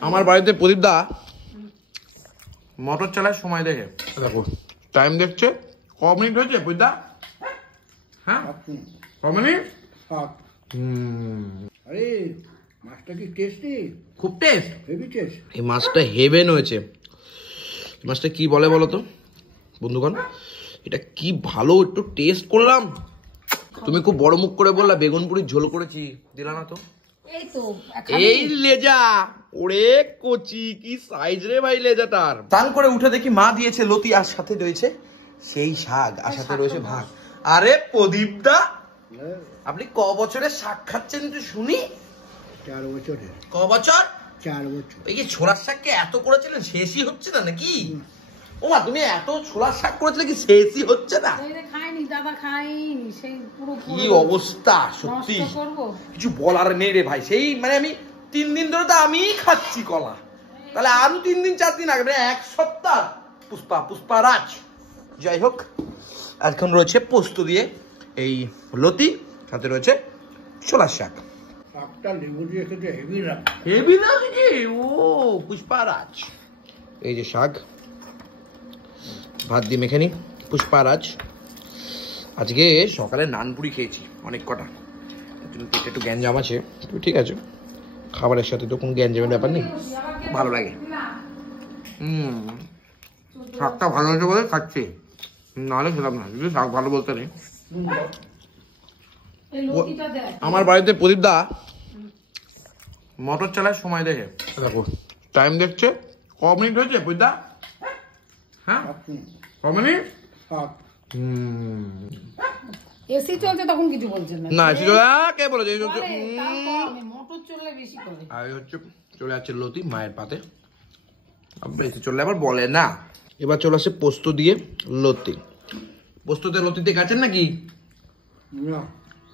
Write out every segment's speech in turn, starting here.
আমার বাড়িতে প্রদীপ দা মোটর চালায় সময় দেখে দেখো টাইম দেখছে ক মিনিট হয়েছে প্রদীপ দা হ্যাঁ ক মিনিট আরে মাছটা কি টেস্টি খুব টেস্ট হেভি টেস্ট এই মাছটা হেভেন হয়েছে এই মাছটা কি বলে বলো তো বন্ধুগণ এটা কি ভালো একটু টেস্ট করলাম তুমি খুব বড় মুখ করে বললা বেগুন পুরির ঝোল করেছি দিলা না তো এই লেজা ওরে কচি কি সাইজ রে ভাই লেজাটার তান করে উঠে দেখি মা দিয়েছে লতি আর সাথে রয়েছে সেই শাক আর সাথে রয়েছে ভাত আরে প্রদীপ দা আপনি ক বছরের শাক খাচ্ছেন একটু শুনি 4 বছরের ক বছর 4 বছর এই যে ছোলার শাককে এত করেছিলেন শেষই হচ্ছে না নাকি ও মা তুমি এত ছোলার শাক করেছিলে কি শেষই হচ্ছে না খাইনি দাদা খাইনি সেই পুরো কি অবস্থা সত্যি কিছু বলার নেই রে ভাই সেই মানে আমি 3 দিন ধরে তো আমিই খাচ্ছি কলা তাহলে আরো 3 দিন 4 দিন আগে এক সপ্তাহ পুষ্পা রাজ যাই হোক এখন রয়েছে পোস্ত দিয়ে এই লতি সাথে রয়েছে ছোলার শাক শাকটা লেবু দিয়ে খেতে হেভি লাগে হেভি না কি ও পুষ্পা রাজ এই যে শাক ভাত দিয়ে মেখে নি পুষ্পা রাজ আজকে সকালে নানপুরি খেয়েছি অনেক কটা পেটে একটু গ্যাঞ্জাম আছে তো ঠিক আছে খাবারের সাথে তো কোনো গ্যাঞ্জামের ব্যাপার নেই ভালো লাগে শাকটা ভালো হয়েছে বলে খাচ্ছি নাহলে খেলাম না যদি শাক ভালো বলতে নেই আমার বাড়িতে প্রদীপ দা মোটর চালায় সময় দেখে দেখো টাইম দেখছে ক মিনিট হয়েছে প্রদীপ দা হ্যাঁ ক মিনিট এসি চলছে তখন কিছু বলছেন না না এসি কে বলেছে এই হচ্ছে মোটর চললে বেশি করে আর হচ্ছে চলে যাচ্ছে লতি মায়ের পাতে এসি চললে আবার বলে না এবার চলে আসছে পোস্ত দিয়ে লতি পোস্ততে লতিতে গেছেন নাকি না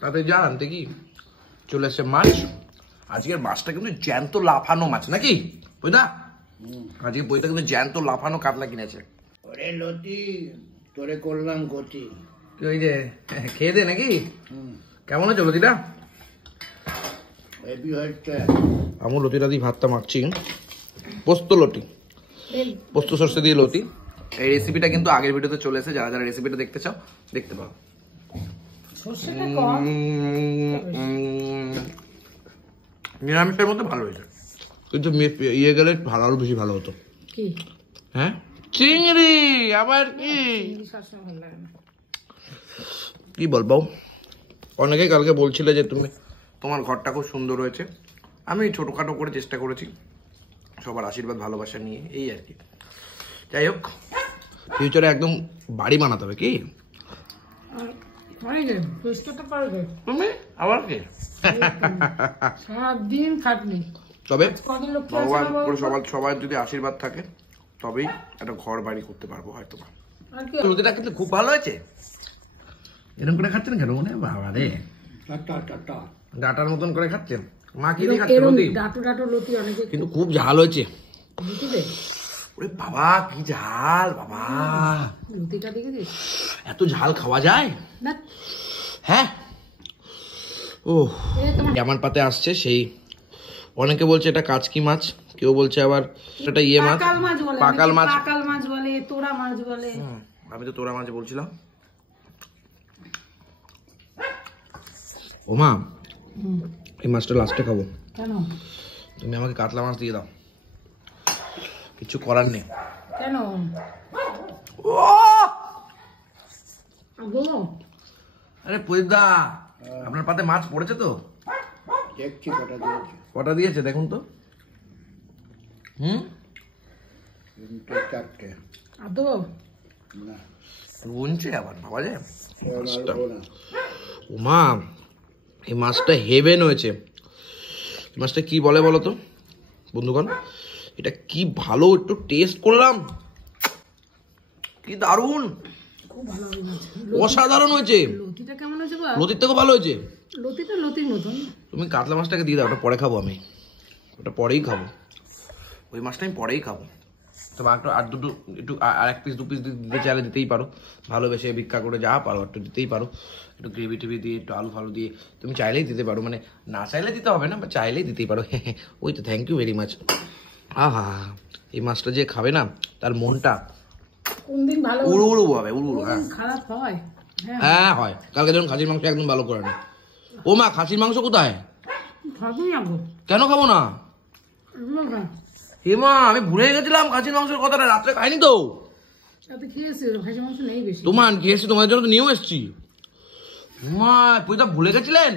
তাতে যান আনতে কি চলে আসছে মাছ আজকের মাছটা কিন্তু জ্যান্ত লাফানো মাছ নাকি বুঝলা আজকে বইটা কিন্তু জ্যান্ত লাফানো কাতলা কিনেছে ওরে লতি তোরে করলাম গতি কি ওই যে খেয়ে দে নাকি কেমন আছে লতিটা হেভি হয়েছে আমি লতিটা দিয়ে ভাতটা মাখছি পোস্ত লতি পোস্ত সর্ষে দিয়ে লতি এই রেসিপিটা কিন্তু আগের ভিডিওতে চলে এসে যারা যারা রেসিপিটা দেখতে চাও দেখতে পাও নিরামিষের মধ্যে ভালো হয়েছে কিন্তু ইয়ে গেলে ভালো আরো বেশি ভালো হতো কি হ্যাঁ চিংড়ি আবার কি কি বলবো অনেকেই কালকে বলছিলে যে তুমি তোমার ঘরটা খুব সুন্দর হয়েছে আমি ছোটখাটো করে চেষ্টা করেছি সবার আশীর্বাদ ভালোবাসা নিয়ে এই আর কি যাই হোক ফিউচারে একদম বাড়ি বানাতে হবে কি তুমি আবার কি সারাদিন খাটনি তবে ভগবান করে সবার যদি আশীর্বাদ থাকে তবেই একটা ঘর বাড়ি করতে পারবো হয়তো লতিটা কিন্তু খুব ভালো হয়েছে এরকম করে খাচ্ছেন কেন মনে বাবা রে ডাটার মতন করে খাচ্ছেন মা কি দিয়ে খাচ্ছে লতি কিন্তু খুব ঝাল হয়েছে ওরে বাবা কি ঝাল বাবা এত ঝাল খাওয়া যায় হ্যাঁ ও আমার পাতে আসছে সেই অনেকে বলছে এটা কাচকি মাছ কেউ বলছে আবার এটা ইয়ে মাছ পাকাল মাছ বলে তোরা মাছ বলে আমি তো তোরা মাছ বলছিলাম ও মা এই মাছটা লাস্টে খাবো কেন তুমি আমাকে কাতলা মাছ দিয়ে দাও কিছু করার নেই কেন আরে প্রদীপ দা আপনার পাতে মাছ পড়েছে তো দেখছি কটা দিয়েছে কটা দিয়েছে দেখুন তো 4টে আদৌ না গুনছে আবার বাবা যায় না ও মা এই মাছটা হেভেন হয়েছে এই মাছটা কি বলে বলো তো বন্ধুগণ এটা কি ভালো একটু টেস্ট করলাম কি দারুণ খুব ভালো হয়েছে অসাধারণ হয়েছে লতিটা কেমন হয়েছে গো লতির থেকেও ভালো হয়েছে লতিটা লতির মতন তুমি কাতলা মাছটাকে দিয়ে দাও ওটা পরে খাবো আমি ওটা পরেই খাবো ওই মাছটা আমি পরেই খাবো তবে একটু আর এক পিস 2 পিস দিতে চাইলে দিতেই পারো ভালোবেসে ভিক্ষা করে যা পারো একটু দিতেই পারো একটু গ্রেভি টেভি দিয়ে একটু আলু ফালু দিয়ে তুমি চাইলেই দিতে পারো মানে না চাইলে দিতে হবে না বা চাইলেই দিতেই পারো ওই তো থ্যাংক ইউ ভেরি মাচ আহা, এই মাছটা যে খাবে না তার মনটা কোনদিন ভালো উড়ু উড়ু হবে, উড়ু উড়ু। হ্যাঁ কোনদিন খারাপ হয়। হ্যাঁ হ্যাঁ হয়। কালকে যখন খাসির মাংস একদম ভালো করে না। ও মা, খাসির মাংস কোথায়? খাবি না গো, কেন খাবো না? এগুলো না। হে মা, আমি ভুলে গেছিলাম খাসির মাংসের কথাটা, রাত্রে খাইনি তো। তাতে খেয়েছি, খাসি মাংস নেই বেশি। তোমার খেয়েছি, তোমাদের জন্য তো নিয়েও এসছি। মা পুজো ভুলে গেছিলেন?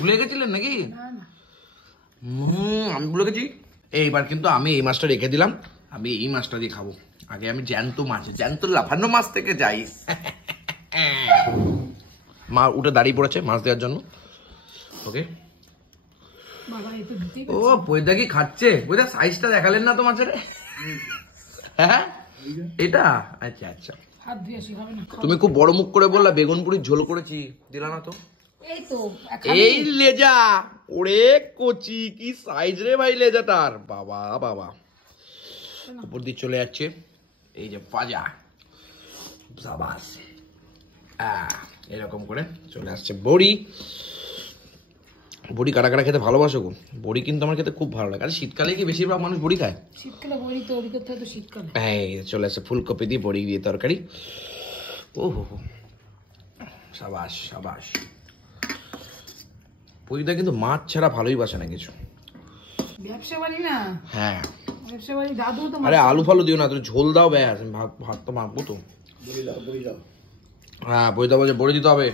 ভুলে গেছিলেন নাকি? না না, আমি ভুলে গেছি। এইবার কিন্তু আমি এই মাছটা রেখে দিলাম, আমি এই মাছটা দিয়ে খাবো। আগে আমি জ্যান্ত মাছ, জ্যান্ত লাফানো মাছ থেকে যাই। মা উঠে দাঁড়িয়ে পড়েছে মাছ দেওয়ার জন্য। ওকে। বাবা এই তো দিতেই ও পয়দা কি খাচ্ছে? পয়দা সাইজটা দেখালেন না তো মাছের। হ্যাঁ এটা আচ্ছা আচ্ছা। হাত ধুয়ে আসি, হবে না। তুমি খুব বড় মুখ করে বললা বেগুন পুরির ঝোল করেছি, দিলা না তো। এই তো এই লেজা, ওরে কচি কি সাইজ রে ভাই লেজাটার, বাবা বাবা। উপর দিয়ে চলে যাচ্ছে এই যে পাজা, সাবাস। এরকম করে চলে আসছে বড়ি। বড়ি কাটা কাটা খেতে ভালোবাসো গো? বড়ি কিন্তু আমার খেতে খুব ভালো লাগে। আর শীতকালে কি বেশিরভাগ মানুষ বড়ি খায়? শীতকালে বড়ি তৈরি করতে হয় তো শীতকালে। হ্যাঁ, চলে আসছে ফুলকপি দিয়ে বড়ি দিয়ে তরকারি। ও হো, সাবাস সাবাস। বড়িটা কিন্তু মাছ ছাড়া ভালোই বাসে না কিছু। ব্যবসা বাড়ি না, হ্যাঁ। ব্যবসা বাড়ি দাদু তো। আরে আলু ফালু দিও না, তুমি ঝোল দাও ব্যাস, ভাত তো মাখবো তো। বই দাও হ্যাঁ বই দাও, বলছে বড়ি দিতে হবে।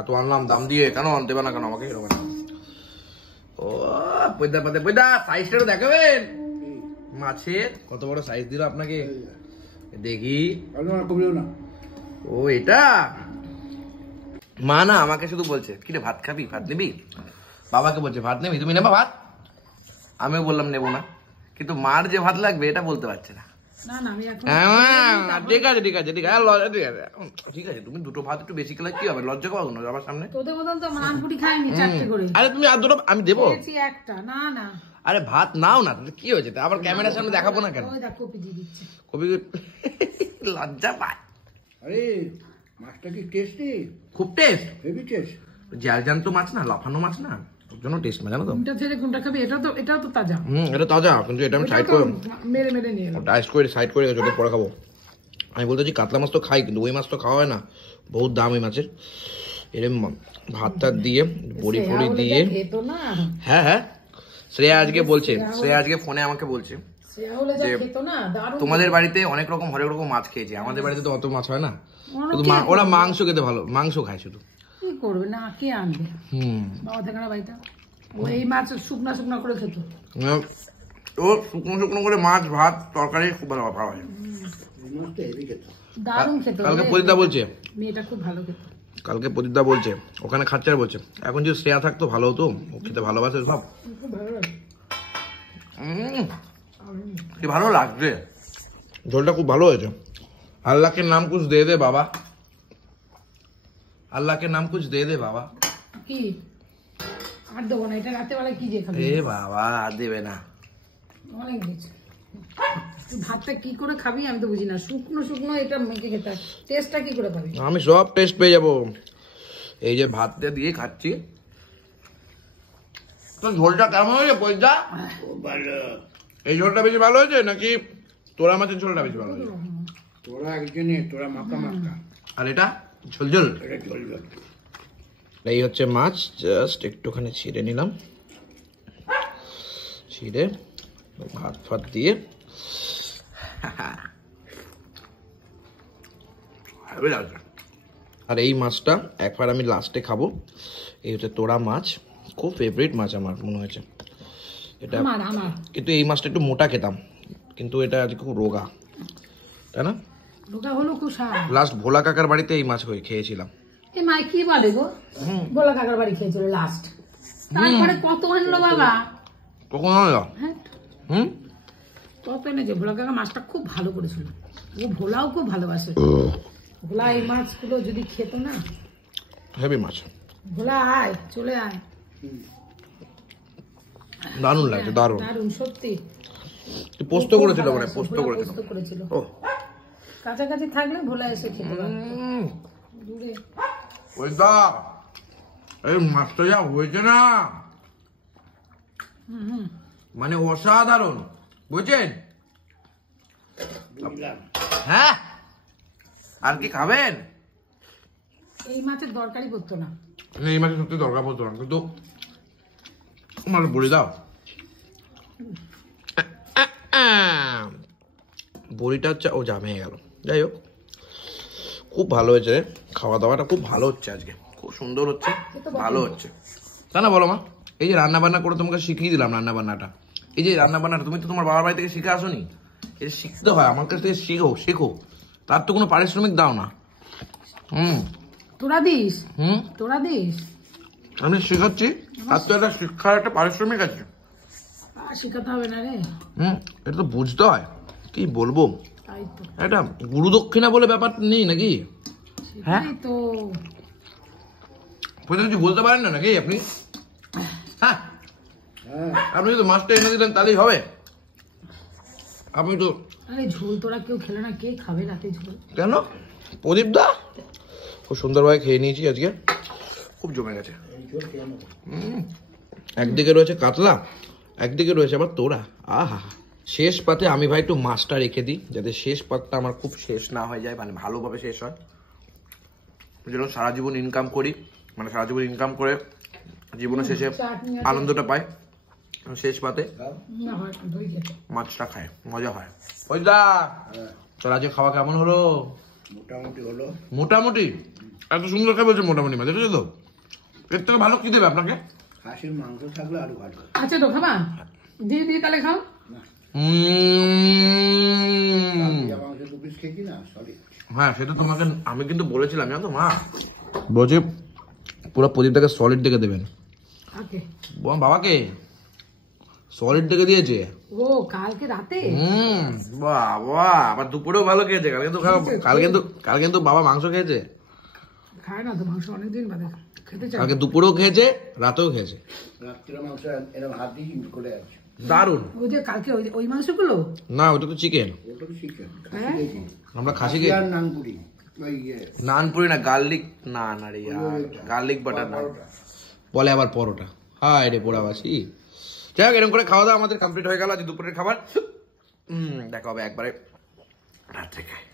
এত আনলাম দাম দিয়ে, কেন দেবে না কেন আমাকে এরকম? ও বইদা সাইজটা দেখাবেন মাছের, কত বড় সাইজ দিল আপনাকে দেখি। না ও এটা মা না আমাকে শুধু বলছে কি রে ভাত খাবি, ভাত নিবি? বাবাকে বলছে ভাত নেবি, তুমি নেবা ভাত? আমিও বললাম নেবো না, কিন্তু মার যে ভাত লাগবে এটা বলতে পারছে না। না না, আমি এখন ঠিক আছে ঠিক আছে ঠিক আছে ঠিক আছে। তুমি দুটো ভাত একটু বেশি খেলে কি হবে, লজ্জা পাবো না আমার সামনে? তোদের মতন তো মানপুরি খাইনি চারটে করে। আরে তুমি আর দুটো আমি দেবো। খেয়েছি একটা। না না, আরে ভাত নাও না, তাহলে কি হয়েছে? আবার ক্যামেরার সামনে দেখাবো না কেন? ওই দেখ কপি দিয়ে দিচ্ছে। কবি লজ্জা পায়। আরে মাছটা কি টেস্টি? খুব টেস্ট। Heavy taste. জ্যাল জ্যান্ত মাছ না, লাফানো মাছ না, ওর জন্য টেস্ট না, জানো তো। কোনটা ছেড়ে কোনটা খাবি? এটাও তো তাজা। এটা তাজা, কিন্তু এটা আমি সাইড ওটা তো করে মেরে মেরে নিয়ে এলাম। ডাইস করে সাইড করে যদি পরে খাবো। আমি বলতেছি কাতলা মাছ তো খাই, কিন্তু ওই মাছ তো খাওয়া হয় না, বহুত দাম ওই মাছের। এরম ভাত টাত দিয়ে বড়ি ফড়ি দিয়ে। খেত না। হ্যাঁ হ্যাঁ, শ্রেয়া আজকে বলছে, শ্রেয়া আজকে ফোনে আমাকে বলছে শ্রেয়া হলে যা খেত না, দারুণ। তোমাদের বাড়িতে অনেক রকম হরেক রকম মাছ খেয়েছে, আমাদের বাড়িতে তো অত মাছ হয় না। ওরা শুধু কে ওরা মাংস খেতে ভালো, মাংস খায় শুধু। কি করবে না, কে আনবে? বাবা থাকে না বাড়িটা, ও এই মাছ শুকনা শুকনা করে খেত। ও শুকনো শুকনো করে মাছ ভাত তরকারি খুব ভালো খাওয়া হয়। মাছটা হেভি খেত। দারুণ খেত। কালকে প্রদীপদা বলছে, মেয়েটা খুব ভালো খেত। কালকে প্রদীপদা বলছে ওখানে খাচ্ছে আর বলছে এখন যদি শ্রেয়া থাকতো ভালো হতো, ও খেতে ভালোবাসে সব। খুব ভালো লাগে। কি ভালো লাগছে, ঝোলটা খুব ভালো হয়েছে। আল্লাহকে নাম কুছ দে দে বাবা, আল্লাহকে নাম কুছ দে দে বাবা। কি আর দেবো না, এটা রাতে বেলায় কি দিয়ে খাবি? এ বাবা আর দেবে না। অনেক দিয়েছে। তুই ভাতটা কি করে খাবি আমি তো বুঝি না, শুকনো শুকনো এটা মেখে খেতে হয়, টেস্টটা কি করে পাবি? আমি সব টেস্ট পেয়ে যাবো। এই যে ভাতটা দিয়ে খাচ্ছি। তো ঝোলটা কেমন হয়েছে পয়সা? খুব ভালো। এই ঝোলটা বেশি ভালো হয়েছে নাকি তোরা মাছের ঝোলটা বেশি ভালো হয়েছে? তোরা একজনে তোরা মাখা মাখা, আর এটা ঝোল ঝোল। এটা ঝোল ঝোল। এই হচ্ছে মাছ, জাস্ট একটুখানি ছিঁড়ে নিলাম, ছিঁড়ে ভাত ফাত দিয়ে। আর এই মাছটা একবার আমি লাস্টে খাবো। এই হচ্ছে তোরা মাছ, খুব ফেভারিট মাছ আমার মনে হয়েছে এটা। আমার কিন্তু এই মাছটা একটু মোটা খেতাম, কিন্তু এটা আজকে খুব রোগা, তাই না? ঢোকা হলো খুব স্বাদ। লাস্ট ভোলা কাকার বাড়িতে এই মাছ খেয়েছিলাম। এই মাই কি বলে গো, গোলা কাকার বাড়ি খেয়েছিল লাস্ট, তারপরে কত আনলো বাবা। কখন হলো? হ্যাঁ হুম, কত এনেছে। ভোলা কাকা মাছটা খুব ভালো করেছিল, ও ভোলাও খুব ভালোবাসে। ভোলা এই মাছগুলো যদি খেত না। হেভি মাছ, ভোলা আয়, চলে আয়। দারুণ লাগছে, দারুণ। দারুণ সত্যি। পোস্ত করেছিল মানে, পোস্ত ভোলা করেছিল। পোস্ত করেছিল। ও কাছাকাছি থাকলে ভোলা এসে খেতে পারবে। দূরে ওইটা এই মাছটা যা হয়েছে না, মানে অসাধারণ। বুঝছেন? বুঝলাম। হ্যাঁ, আর কি খাবেন? এই মাছের দরকারই পড়তো না। এই মাছের সত্যি দরকার পড়তো না, কিন্তু আমার বড়ি দাও। বড়িটা হচ্ছে ও জামে গেল। যাই হোক, খুব ভালো হয়েছে রে, খাওয়া দাওয়াটা খুব ভালো হচ্ছে আজকে, খুব সুন্দর হচ্ছে, ভালো হচ্ছে। তা না বলো মা? এই যে রান্না বান্না করে তোমাকে শিখিয়ে দিলাম রান্না বান্নাটা, এই যে রান্না বান্নাটা তুমি তো তোমার বাবার বাড়ি থেকে শিখে আসোনি, এটা শিখতে হয়, আমার কাছ থেকে শেখো শেখো। তার তো কোনো পারিশ্রমিক দাও না। তোরা দিস? তোরা দিস? আমি শেখাচ্ছি, তার তো একটা শিক্ষার একটা পারিশ্রমিক আছে। আর শেখাতে হবে না রে। এটা তো বুঝতে হয়, কি বলবো, তাই তো, এটা গুরু দক্ষিণা বলে ব্যাপার নেই নাকি? হ্যাঁ, সেটাই তো। কিছু বলতে পারেন না নাকি আপনি? হ্যাঁ, আপনি যদি মাছটা এনে দিলেন তাহলেই হবে। আপনি তো আরে ঝোল তোরা কেউ খেলে না, কে খাবে রাতে ঝোল? কেন প্রদীপ দা, খুব সুন্দরভাবে খেয়ে নিয়েছি আজকে, খুব জমে গেছে। একদিকে রয়েছে কাতলা, একদিকে রয়েছে আবার তোরা। আহা, শেষ পাতে আমি ভাই একটু মাছটা রেখে দিই, যাতে শেষ পাতটা আমার খুব শেষ না হয়ে যায়, মানে ভালোভাবে শেষ হয়। যেন সারা জীবন ইনকাম করি, মানে সারা জীবন ইনকাম করে জীবনের শেষে আনন্দটা পাই, শেষ পাতে না হয় দই খেতে। মাছটা খায়, মজা হয়। ওই দা, তোর আজকে খাওয়া কেমন হলো? মোটামুটি হলো। মোটামুটি? এত সুন্দর খাই বলছে মোটামুটি, মা দেখেছো তো? এর থেকে ভালো কি দেবে আপনাকে? খাসির মাংস থাকলে আরো ভালো। আচ্ছা তো খাবা, দিয়ে দিয়ে তাহলে খাও। মাংস 2 পিস খেয়েছি না, সরি। হ্যাঁ, সেটা তোমাকে আমি কিন্তু বলেছিলাম, জানো তো মা, বলছি পুরো প্রদীপটাকে সলিড দেখে দেবেন। ওকে। বাবাকে সলিড দেখে দিয়েছে। ও কালকে রাতে? বাবা, আবার দুপুরেও ভালো খেয়েছে, কাল কিন্তু বাবা মাংস খেয়েছে। খায় না তো মাংস, অনেকদিন বাদে খেতে চাই। কালকে দুপুরেও খেয়েছে, রাতেও খেয়েছে। রাত্রে মাংস এরকম হাত দিয়ে কিন্তু করে আছে। দারুন। ওই যে কালকে ওই মাংসগুলো? না, ওটা তো চিকেন। ওটা তো চিকেন। হ্যাঁ? আমরা খাসি খেয়ে আর নানপুরি। ওই নানপুরি না, গার্লিক নান, আরে গার্লিক বাটার নান বলে, আবার পরোটা। হায় রে পোড়াবাসি। যাই হোক, এরকম করে খাওয়া দাওয়া আমাদের কমপ্লিট হয়ে গেল আজ দুপুরের খাবার। দেখা হবে একবারে রাত্রে খাই।